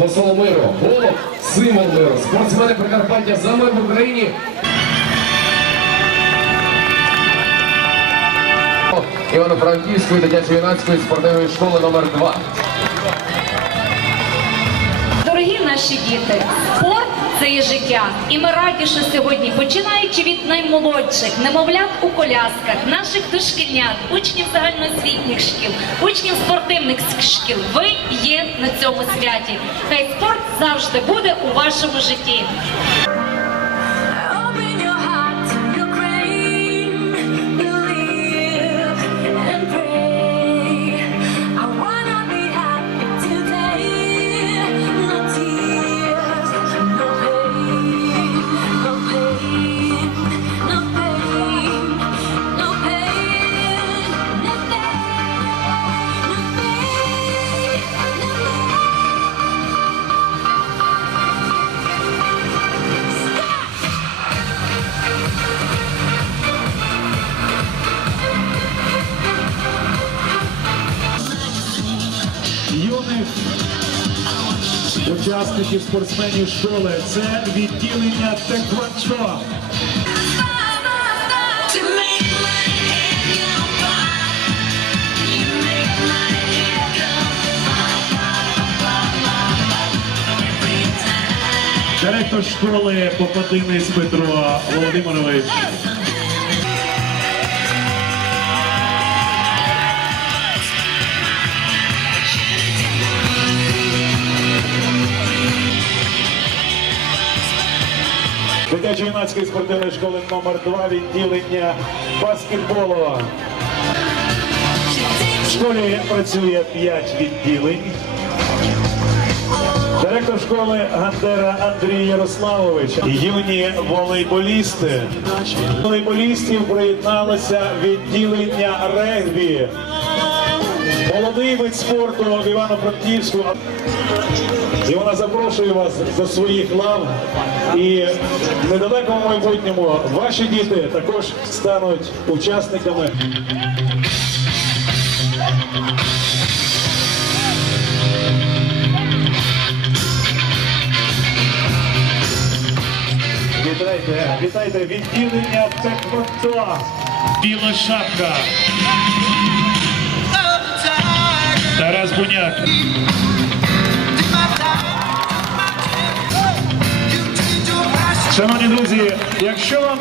посол миру, голов символ миру, спортсмени Прикарпаття за мир в Україні. Івано-Франківської дитячо-юнацької спортивної школи номер 2 Дорогі наші діти, спорт це є життя, і ми раді, що сьогодні, починаючи від наймолодших, немовлят у колясках, наших дошкільнят, учнів загальноосвітніх шкіл, учнів спортивних шкіл, ви є на цьому святі. Хай спорт завжди буде у вашому житті. Юних учасників спортсменів школи. Це відділення Теквандо. Директор школи Попадинець Петро Володимирович. Дитячо-юнацької спортивної школи номер 2 відділення баскетболу. В школі працює 5 відділень. Директор школи Гандера Андрій Ярославович, юні волейболісти. Волейболістів приєдналося відділення регбі. Молодий вид спорту в Івано-Франківську. І вона запрошує вас до своїх лав. І в недалекому майбутньому ваші діти також стануть учасниками. Вітайте, вітайте відділення Теквондо. Біла шапка. Тарас Буняк. Шановні друзі, якщо вам